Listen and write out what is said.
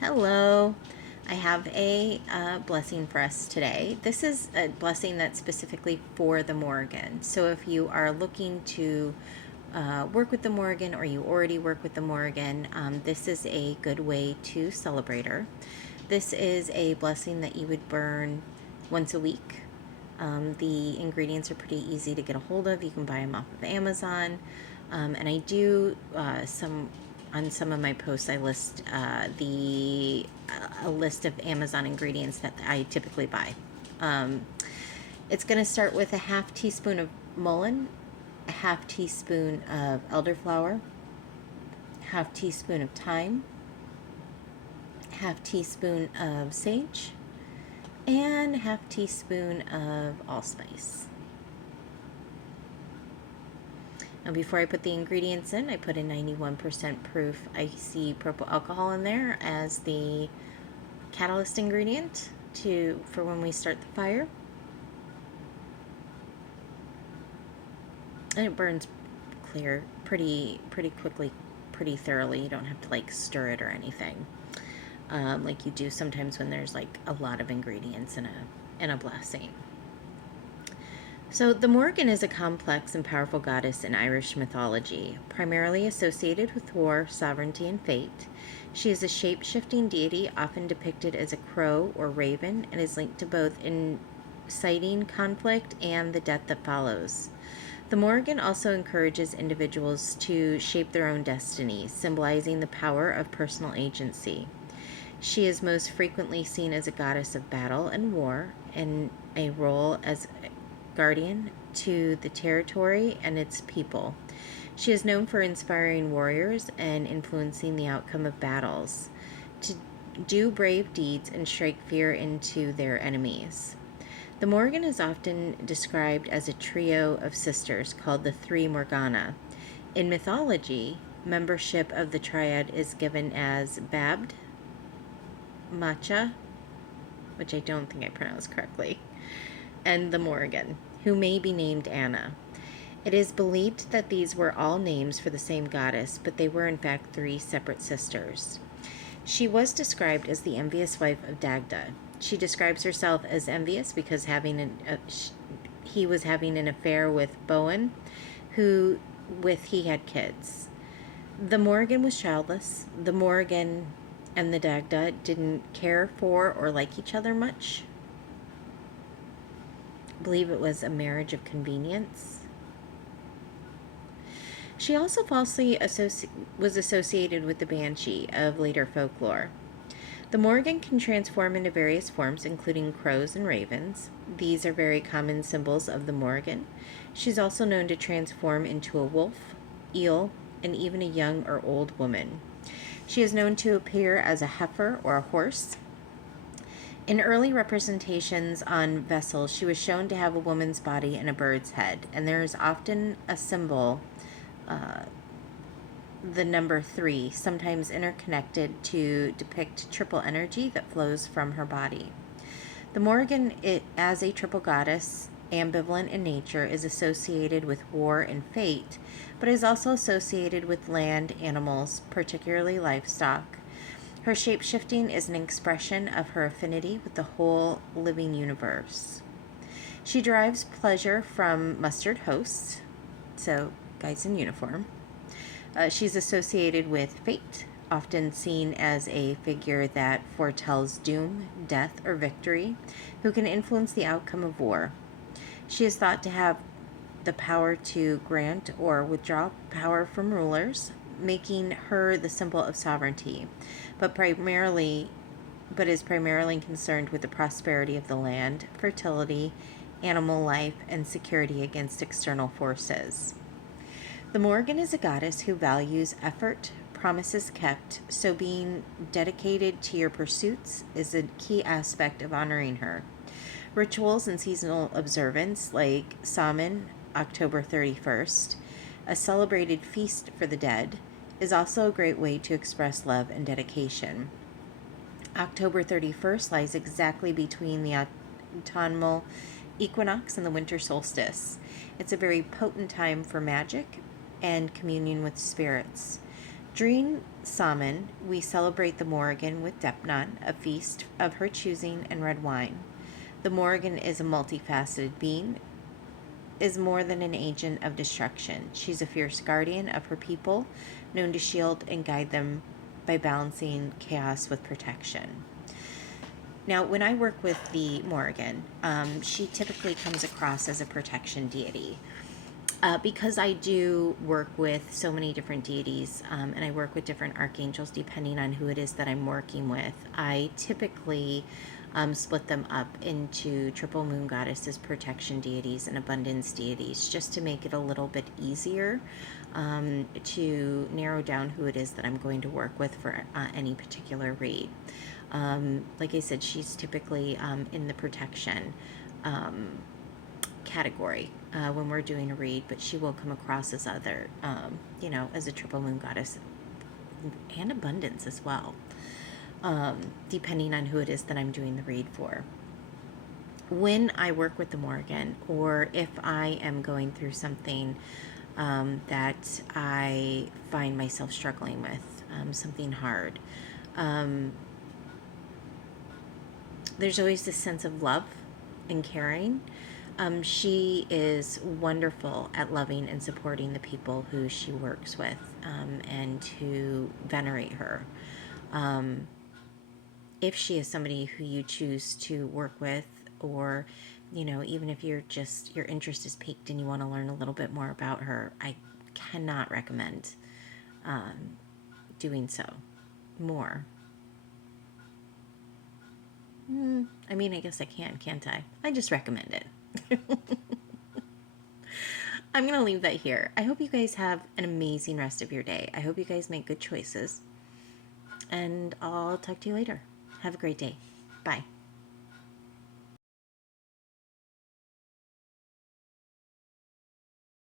Hello. I have a blessing for us today. This is a blessing that's specifically for the Morrigan. So if you are looking to work with the Morrigan or you already work with the Morrigan, this is a good way to celebrate her. This is a blessing that you would burn once a week. The ingredients are pretty easy to get a hold of. You can buy them off of Amazon. And I do some on some of my posts. I list a list of Amazon ingredients that I typically buy. It's going to start with a half teaspoon of Mullen, a half teaspoon of elderflower, half teaspoon of thyme, half teaspoon of sage, and half teaspoon of allspice. Now before I put the ingredients in, I put a 91% proof icy propyl alcohol in there as the catalyst ingredient for when we start the fire. And it burns clear pretty quickly, pretty thoroughly. You don't have to like stir it or anything. Like you do sometimes when there's like a lot of ingredients in a blessing. So the Morrigan is a complex and powerful goddess in Irish mythology, primarily associated with war, sovereignty, and fate. She is a shape-shifting deity, often depicted as a crow or raven, and is linked to both inciting conflict and the death that follows. The Morrigan also encourages individuals to shape their own destiny, symbolizing the power of personal agency. She is most frequently seen as a goddess of battle and war, and a role as guardian to the territory and its people. She is known for inspiring warriors and influencing the outcome of battles, to do brave deeds and strike fear into their enemies. The Morrigan is often described as a trio of sisters called the Three Morgana. In mythology, membership of the triad is given as Babd, Macha, which I don't think I pronounced correctly, and the Morrigan, who may be named Anna. It is believed that these were all names for the same goddess, but they were in fact three separate sisters. She was described as the envious wife of Dagda. She describes herself as envious because he was having an affair with Bowen, he had kids. The Morrigan was childless. The Morrigan and the Dagda didn't care for or like each other much. I believe it was a marriage of convenience. She also falsely was associated with the Banshee of later folklore. The Morrigan can transform into various forms, including crows and ravens. These are very common symbols of the Morrigan. She's also known to transform into a wolf, eel, and even a young or old woman. She is known to appear as a heifer or a horse. In early representations on vessels, she was shown to have a woman's body and a bird's head, and there is often a symbol, the number 3, sometimes interconnected to depict triple energy that flows from her body. The Morrigan, as a triple goddess, ambivalent in nature, is associated with war and fate, but is also associated with land, animals, particularly livestock. Her shape-shifting is an expression of her affinity with the whole living universe. She derives pleasure from mustered hosts, so guys in uniform. She's associated with fate, often seen as a figure that foretells doom, death, or victory, who can influence the outcome of war. She is thought to have the power to grant or withdraw power from rulers, making her the symbol of sovereignty, but is primarily concerned with the prosperity of the land, fertility, animal life, and security against external forces. The Morrigan is a goddess who values effort, promises kept, so being dedicated to your pursuits is a key aspect of honoring her. Rituals and seasonal observance like Samhain, October 31st, a celebrated feast for the dead, is also a great way to express love and dedication. October 31st lies exactly between the autumnal equinox and the winter solstice. It's a very potent time for magic and communion with spirits. During Samhain, we celebrate the Morrigan with Depnut, a feast of her choosing, and red wine. The Morrigan is a multifaceted being, is more than an agent of destruction. She's a fierce guardian of her people, known to shield and guide them by balancing chaos with protection. Now, when I work with the Morrigan, she typically comes across as a protection deity. Because I do work with so many different deities, and I work with different archangels depending on who it is that I'm working with, I typically split them up into triple moon goddesses, protection deities, and abundance deities, just to make it a little bit easier to narrow down who it is that I'm going to work with for any particular read. Like I said, she's typically in the protection category when we're doing a read, but she will come across as other, as a triple moon goddess and abundance as well, depending on who it is that I'm doing the read for. When I work with the Morrigan, or if I am going through something that I find myself struggling with, something hard, there's always this sense of love and caring. She is wonderful at loving and supporting the people who she works with, and who venerate her. If she is somebody who you choose to work with, or even if your interest is piqued and you want to learn a little bit more about her, I cannot recommend doing so more. I mean, I guess I can, can't I? I just recommend it. I'm going to leave that here. I hope you guys have an amazing rest of your day. I hope you guys make good choices. And I'll talk to you later. Have a great day. Bye.